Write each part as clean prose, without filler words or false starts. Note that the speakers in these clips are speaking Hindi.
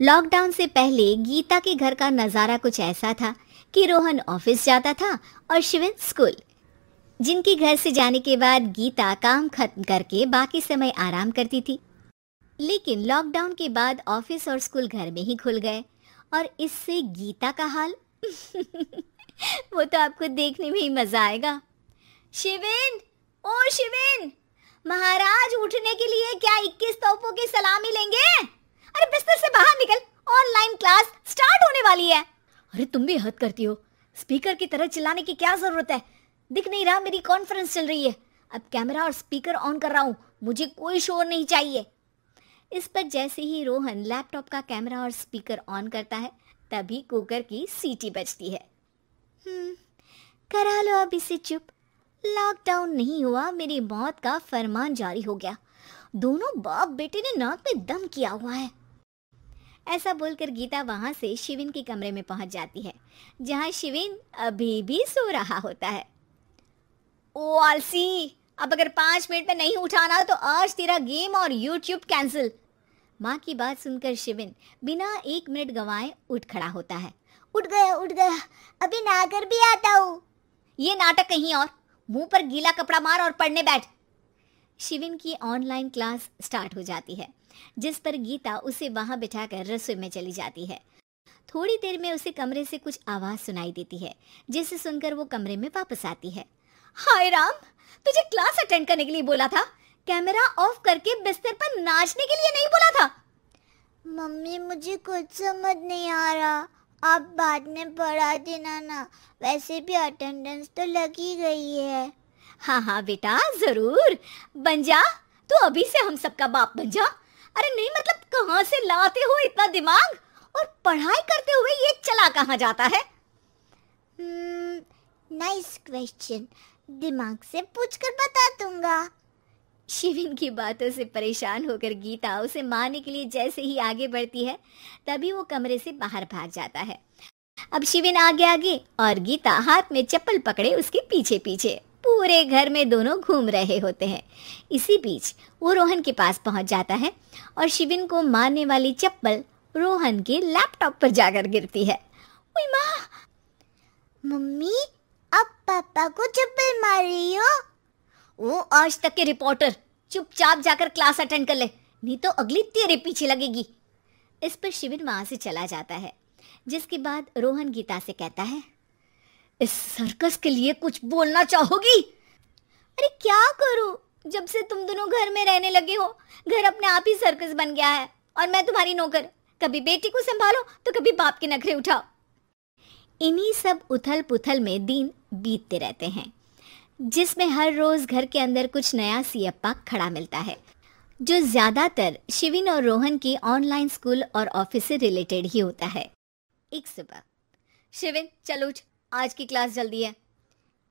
लॉकडाउन से पहले गीता के घर का नज़ारा कुछ ऐसा था कि रोहन ऑफिस जाता था और शिवन स्कूल। जिनके घर से जाने के बाद गीता काम खत्म करके बाकी समय आराम करती थी। लेकिन लॉकडाउन के बाद ऑफिस और स्कूल घर में ही खुल गए और इससे गीता का हाल वो तो आपको देखने में ही मजा आएगा। शिवेन, ओ शिवेन, महाराज उठने के लिए क्या 21 तोपों की सलामी लेंगे? अरे बिस्तर से बाहर निकल, ऑनलाइन क्लास स्टार्ट होने वाली है। अरे तुम भी हद करती हो, स्पीकर की तरह चिल्लाने की क्या जरूरत है? दिख नहीं रहा मेरी कॉन्फ्रेंस चल रही है। अब कैमरा और स्पीकर ऑन कर रहा हूँ, मुझे कोई शोर नहीं चाहिए। इस पर जैसे ही रोहन लैपटॉप का कैमरा और स्पीकर ऑन करता है तभी कुकर की सीटी बजती है। करा लो अब इसे चुप। लॉकडाउन नहीं हुआ, मेरी मौत का फरमान जारी हो गया। दोनों बाप बेटे ने नाक में दम किया हुआ है। ऐसा बोलकर गीता वहां से शिविन के कमरे में पहुंच जाती है, जहां शिविन अभी भी सो रहा होता है। ओ आलसी, अब अगर 5 मिनट में नहीं उठाना तो आज तेरा गेम और यूट्यूब कैंसिल। माँ की बात सुनकर शिविन बिना 1 मिनट गंवाए उठ खड़ा होता है। उठ गया, अभी नहाकर भी आता हूँ। ये नाटक कहीं और, मुंह पर गीला कपड़ा मार और पढ़ने बैठ। शिविन की ऑनलाइन क्लास स्टार्ट हो जाती है, जिस पर गीता उसे वहां बिठाकर रसोई में चली जाती है। थोड़ी देर में उसे कमरे से कुछ आवाज सुनाई देती है, जिसे सुनकर वो कमरे में वापस आती है। हाय राम, तुझे क्लास अटेंड करने के लिए बोला था, कैमरा ऑफ करके बिस्तर पर नाचने के लिए नहीं बोला था। मम्मी मुझे कुछ समझ नहीं आ रहा, आप बाद में पढ़ा देना ना, वैसे भी अटेंडेंस तो लगी गई है। हाँ हाँ बेटा, जरूर बन जा, तू अभी से हम सबका बाप बन जा। अरे नहीं मतलब कहाँ से लाते हो इतना दिमाग, और पढ़ाई करते हुए ये चला कहाँ जाता है? नाइस क्वेश्चन, दिमाग से पूछकर बता दूंगा। शिविन की बातों से परेशान होकर गीता उसे मारने के लिए जैसे ही आगे बढ़ती है तभी वो कमरे से बाहर भाग जाता है। अब शिविन आगे आगे और गीता हाथ में चप्पल पकड़े उसके पीछे पीछे पूरे घर में दोनों घूम रहे होते हैं। इसी बीच वो रोहन के पास पहुंच जाता है और शिविन को मारने वाली चप्पल रोहन के लैपटॉप पर जाकर गिरती है। ओए माँ! मम्मी, अब पापा को चप्पल मार रही हो? ओ आज तक के रिपोर्टर, चुपचाप जाकर क्लास अटेंड कर ले, नहीं तो अगली तेरे पीछे लगेगी। इस पर शिविन वहां से चला जाता है, जिसके बाद रोहन गीता से कहता है, इस सर्कस के लिए कुछ बोलना चाहोगी? अरे क्या करूं, जब से तुम दोनों घर में रहने लगे हो, घर अपने आप ही सर्कस बन गया है और मैं तुम्हारी नौकर। कभी बेटी को संभालो तो कभी बाप के नखरे उठाओ। इन्हीं सब उथल पुथल में दिन बीतते रहते हैं, जिसमें हर रोज घर के अंदर कुछ नया सियप्पा खड़ा मिलता है, जो ज्यादातर शिविन और रोहन की ऑनलाइन स्कूल और ऑफिस से रिलेटेड ही होता है। एक सुबह, शिविन चल उठ, आज की क्लास जल्दी है।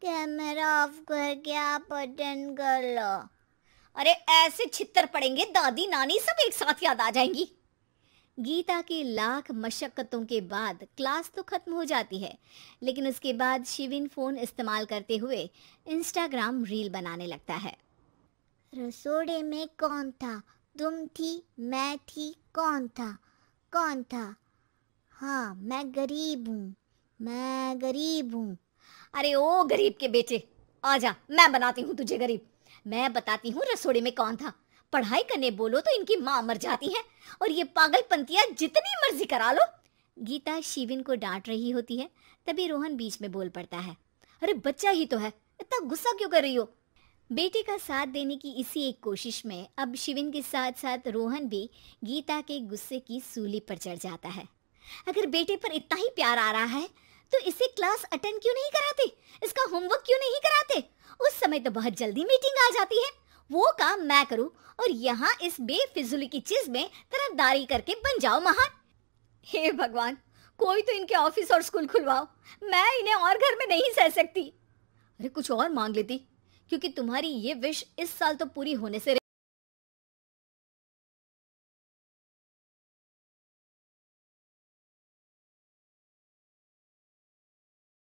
कैमरा ऑफ करके आप अटेंड कर लो। अरे ऐसे छित्तर पड़ेंगे, दादी नानी सब एक साथ याद आ जाएंगी। गीता की लाख मशक्कतों के बाद क्लास तो खत्म हो जाती है, लेकिन उसके बाद शिविन फोन इस्तेमाल करते हुए इंस्टाग्राम रील बनाने लगता है। रसोड़े में कौन था? तुम थी, मैं थी, कौन था? कौन था? हाँ, मैं गरीब हूँ। अरे ओ गरीब के बेटे, आजा, मैं बनाती हूँ तुझे गरीब। मैं बताती हूँ रसोड़े में कौन था। पढ़ाई करने बोलो तो इनकी माँ मर जाती है, और ये पागलपंतियां जितनी मर्जी करा लो। गीता शिविन को डांट रही होती है, तभी रोहन बीच में बोल पड़ता है। अरे बच्चा ही तो है, इतना गुस्सा क्यों कर रही हो? बेटे का साथ देने की इसी एक कोशिश में अब शिविन के साथ साथ रोहन भी गीता के गुस्से की सूली पर चढ़ जाता है। अगर बेटे पर इतना ही प्यार आ रहा है तो इसे क्लास अटेंड क्यों नहीं कराते, इसका होमवर्क क्यों नहीं कराते? उस समय तो बहुत जल्दी मीटिंग आ जाती है, वो काम मैं करूं और यहाँ इस बेफिजुली की चीज में तरफदारी करके बन जाओ महान। हे भगवान, कोई तो इनके ऑफिस और स्कूल खुलवाओ, मैं इन्हें और घर में नहीं सह सकती। अरे कुछ और मांग लेती, क्योंकि तुम्हारी ये विश इस साल तो पूरी होने से